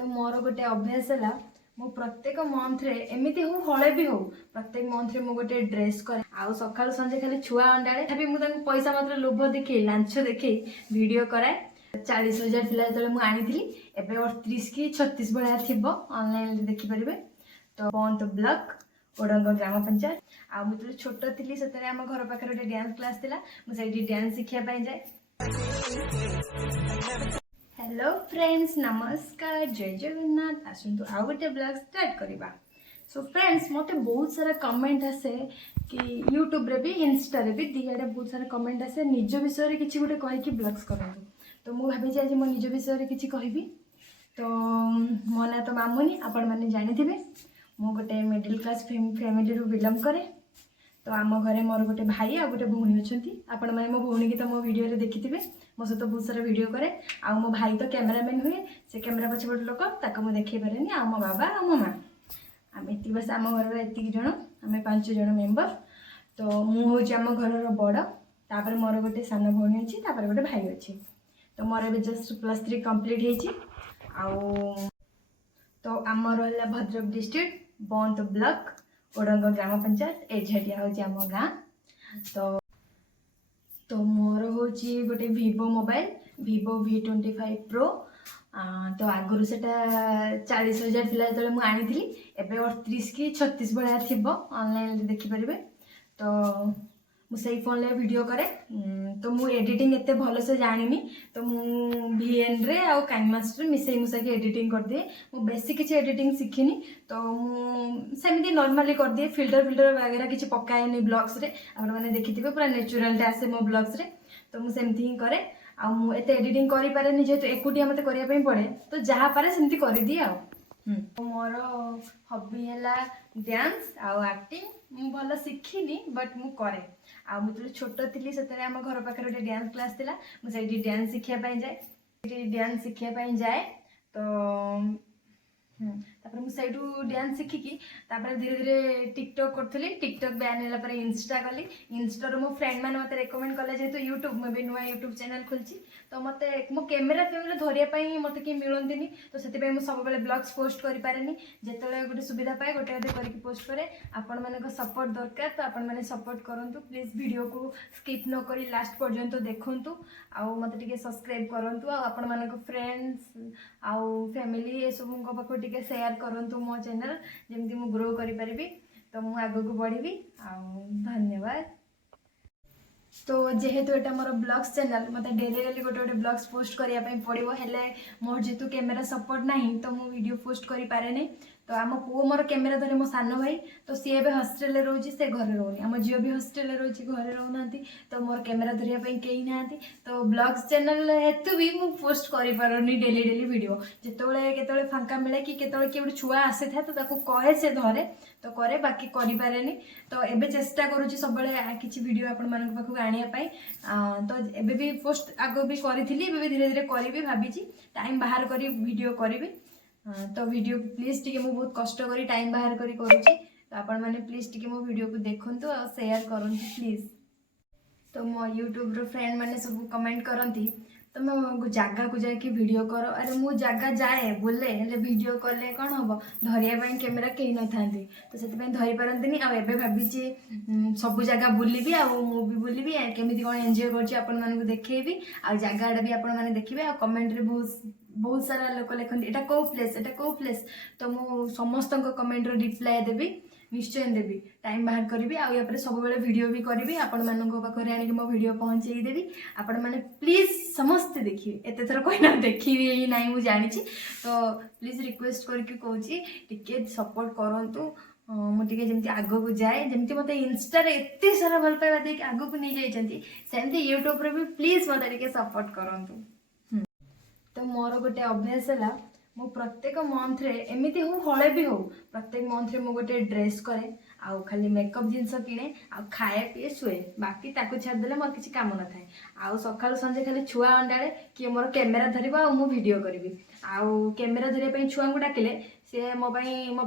तो मोर गोटे अभ्यास है मो प्रत्येक मंथ रे एमती हो हले भी हो प्रत्येक मंथ रे मो गोटे ड्रेस करे आउ सकाळु संजे खाली छुआ अंडाळे तथापि मु तांको पैसा मात्र लोभ देखै लांछ देखै वीडियो कराए 40,000 थिला जतले मु आनीथिली एबे 38 की 36 भलिया थिबो ऑनलाइन रे देखि परिबे। तो बंत ब्लॉक ओडंग ग्राम पंचायत आ मु जतले छोट थिली सेतरे हम घर पाखरे गोटे डांस क्लास थिला मु सेठी डांस सिखिया पई जाय। हेलो फ्रेंड्स नमस्कार जय जगन्नाथ आसतु आउ गोटे ब्लॉग स्टार्ट करवा। सो फ्रेंड्स मते बहुत सारा कमेंट आसे कि यूट्यूब रे भी इंस्टा रे भी दिआडे बहुत सारा कमेंट आसे निज विषय रे किछि गोटे कहि कि ब्लॉग्स करंतु। तो मु भाबी जे आज मो निज विषय रे किछि कहिबी। तो मो ना तो मामुनी आपण माने जानि थिबे मो गोटे मिडिल क्लास फैमिली रू बिलोंग करे। तो आम घरे मोर गोटे भाई आ गोटे भौणी अच्छी आपण मैंने मो भौणी की तो मो वीडियो देखिथे मो सहित बहुत सारा वीडियो करे आ मो भाई तो कैमेरामैन हुए से कैमेरा पछे गोटे लोक ताको मु देखै पारेनी आ मो बाबा आ मो माँ आम एति बस आम घर एति जन आम 5 जन मेम्बर। तो मु हूँ आम घर बड़ तापर मोर गोटे सान भौणी अच्छी तापर गोटे भाई अच्छी। तो मोर ए जस्ट +3 कंप्लीट होइछि आउ तो आमर है भद्रक डिस्ट्रिक्ट बंत ब्लॉक ओडंग ग्राम पंचायत एझाटिया हूँ आम गाँ। तो मोर हूँ गोटे Vivo mobile Vivo V25 pro. तो आगुरी से 40,000 थिला जतले मु आनीथिली एबे 38 की 36 भलिया थिबो ऑनलाइन रे देखि परिबे। तो मु सेई फोन ले वीडियो करे। तो मु एडिटिंग एते भलो से जानिनी तो मु VN रे आ काइनमास्टर मिसई मुसा के एडिटिंग कर दिए मु बेसिक किछि एडिटिंग सिखिनी। तो मु सेमिति नॉर्मली कर दिए फिल्टर वगैरह किछि पकाएनी ब्लॉग्स रे आपण माने देखिथिबे पूरा नेचुरल टा आसे मो ब्लॉग्स रे। तो मु सेमिति ही करे आ मु एते एडिटिंग करि पारेनी जेतु एकुटिया मते करिया पई पड़े तो जहा पारे सेमिति करि दिए आ। मोर हॉबी हैला डांस आ एक्टिंग मु भलो सिखिनी बट मु करे आ मु जतले छोट थिली सेतरे हम घर पाखरे गोटे डांस क्लास थिला मु सेठी डांस सिखिया पई जाय सेठी डांस सिखिया पई जाय। तो तापर मु सेठू डांस सिखिकी तापर धीरे धीरे टिकटॉक करथली टिकटॉक बैन होला पर इंस्टा गली इंस्टा रो मो फ्रेंड माने मते रेकमेंड कले जेतु यूट्यूब में भी नुआ यूट्यूब चैनल खोलची। तो मते मो कैमेरा फैमिली धरिया पई मते कि मिलंदिनी तो सेति पई मु सब बेले ब्लॉग्स पोस्ट करि पारेनी जेतले गोटे सुविधा पाए गोटे गोटे करके पोस्ट करे। आपण माने को सपोर्ट दरकार तो आपण माने सपोर्ट करंतु प्लीज वीडियो को स्किप न करी लास्ट पर्यंत देखंतु आउ मते टिके सब्सक्राइब करंतु आ आपण माने को फ्रेंड्स आउ फैमिली ए सब को पाखो टिके शेयर करंतु मो चैनल जेमती मु ग्रो करि परिबी। तो मु आगो को बढ़िबी आउ धन्यवाद। तो जेहेतु एटा मोर ब्लॉग्स चैनल मते डेली डेली गोटे गोटे ब्लॉग्स पोस्ट करिया पई पड़िबो हेले मोर जेतु कैमेरा सपोर्ट नाही तो मु वीडियो पोस्ट करि पारे नै। तो आम पुओ मोर कैमेरा धरे मो सान भाई तो सी एबे हॉस्टल रे रोजी से घरे रोनी आम जियो भी हॉस्टल रे रोजी घरे रहउनांती तो मोर कैमेरा धरिया पई केही नांती। तो ब्लॉग्स चैनल हेतु भी मु पोस्ट करि पारनी डेली डेली वीडियो जेतोले केतोले फांका मिले कि केतोले कि गोटे छुआ आसे था तो ताको कहे से धरे तो करे बाकी करि पारेनी। तो एबे चेष्टा करूची सब बेले किछि वीडियो आपण मानक पाखु आनिया पई। तो एबे भी पोस्ट आगो भी करिथिली एबे भी धीरे धीरे करिबी भाबीची टाइम बाहर करी वीडियो करिबी। तो वीडियो प्लीज टिके मु बहुत कष्ट करी टाइम बाहर करी करूची तो आपण माने प्लीज टिके मो वीडियो को देखंतु और शेयर करंतु प्लीज। तो मो यूट्यूब रो फ्रेंड माने सब कमेंट करंती तो मो जगह को जाके वीडियो करो अरे मु जगह जाए बोले हेले वीडियो करले कोन हबो धरिया पई कैमेरा केही न थांती तो सेति पई धरि परंतनी आ एबे भाबीची सब जगह बुलिबी आ मु भी बुलिबी केमिति कोन एन्जॉय करची आपण माने को देखैबी आ जगहडा भी आपण माने देखिबे आ कमेंट रे बहुत सारा लोक लिखते एटा को प्लेस तो मु समस्त कमेंट रो रिप्लाई देबी निश्चय देवी टाइम बाहर करी आउ सब बेले वीडियो भी करी आपण मानक पाखे आनिक मो वीडियो पहुँचे देवी आपण मैंने प्लीज समस्ते देखिए एत थर कहना देखिए ना मुझे जानी तो प्लीज रिक्वेस्ट करके कहूँ टिके सपोर्ट करूँ मुझे जमी आग को जाए जमी मत इंस्टा एत सारा भल पाइबा देख आग को नहीं जाती सेमती यूट्यूब रे भी प्लीज मत सपोर्ट करूँ। तो मोर गोटे अभ्यास है मो प्रत्येक मंथ रे एमती हो हले भी हो प्रत्येक मंथ रे मो गोटे ड्रेस करे आउ खाली मेकअप जिनस किणे आउ खाए पीए शुए बाकी ताकू छाड़देले मोर किसी काम न थाए आउ सकाळु संजे खाली छुआ अंडाळे कि मोर कैमेरा धरिबा आ मु वीडियो करबी आउ कैमेरा धरिया ପାଇଁ ଛୁଆଙ୍କୁ ଡାକିଲେ ସେ ମୋ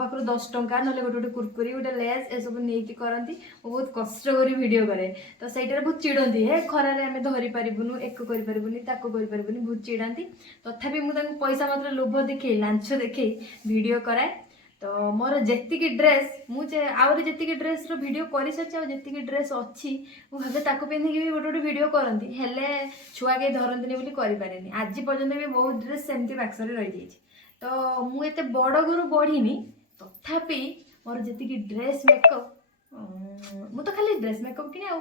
ପାଖରୁ 10 ଟଙ୍କା ନହେଲେ ଗୋଟେ ଗୋଟେ କୁରକୁରି ଗୋଟେ ଲେସ୍ ଏସବୁ ନେଇକି କରନ୍ତି। ମୁଁ ବହୁତ କଷ୍ଟ କରି ଭିଡ଼ିଓ କରେ ତ ସେଇଟାରେ ବହୁତ ଚିଡ଼ନ୍ତି, ହେ ଖରାରେ ଆମେ ଧରିପାରିବୁନୁ, ଏକ କରିପାରିବୁନି, ତାକୁ କରିପାରିବୁନି, ବହୁତ ଚିଡ଼ାନ୍ତି। ତଥାପି ମୁଁ ତାଙ୍କୁ ପଇସା ମାତ୍ର ଲୋଭ ଦେଖେଇ ଲାଞ୍ଚ ଦେଖେଇ ଭିଡ଼ିଓ କରାଏ। ତ ମୋର ଯେତିକି ଡ୍ରେସ୍ ମୁଁ ଆହୁରି ଯେତିକି ଡ୍ରେସ୍ର ଭିଡ଼ିଓ କରିସାରିଛି ଆଉ ଯେତିକି ଡ୍ରେସ୍ ଅଛି ମୁଁ ଭାବେ ତାକୁ ପିନ୍ଧିକି ବି ଗୋଟେ ଗୋଟେ ଭିଡ଼ିଓ କରନ୍ତି, ହେଲେ ଛୁଆ କେହି ଧରନ୍ତିନି ବୋଲି କରିପାରେନି। ଆଜି ପର୍ଯ୍ୟନ୍ତ ବି ବହୁତ ଡ୍ରେସ୍ ସେମିତି ବାକ୍ସରେ ରହିଯାଇଛି। ତ ମୁଁ ଏତେ ବଡ଼ ଘରୁ ବଢ଼ିନି, ତଥାପି ମୋର ଯେତିକି ଡ୍ରେସ୍ ମେକଅପ୍ ମୁଁ ତ ଖାଲି ଡ୍ରେସ୍ ମେକଅପ୍ କିଣେ ଆଉ